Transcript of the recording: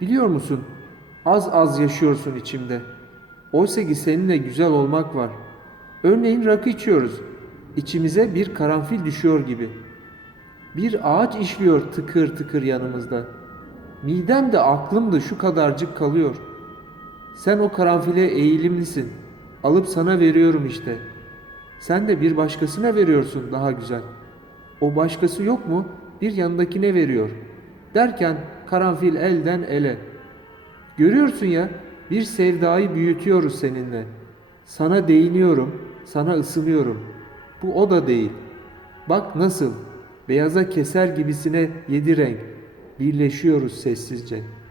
Biliyor musun? Az az yaşıyorsun içimde. Oysa ki seninle güzel olmak var. Örneğin rakı içiyoruz. İçimize bir karanfil düşüyor gibi. Bir ağaç işliyor tıkır tıkır yanımızda. Midem de aklım da şu kadarcık kalıyor. Sen o karanfile eğilimlisin. Alıp sana veriyorum işte. Sen de bir başkasına veriyorsun daha güzel. O başkası yok mu? Bir yanındakine veriyor. Derken karanfil elden ele. Görüyorsun ya bir sevdayı büyütüyoruz seninle. Sana değiniyorum, sana ısınıyorum. Bu o da değil. Bak nasıl beyaza keser gibisine yedi renk. Birleşiyoruz sessizce.''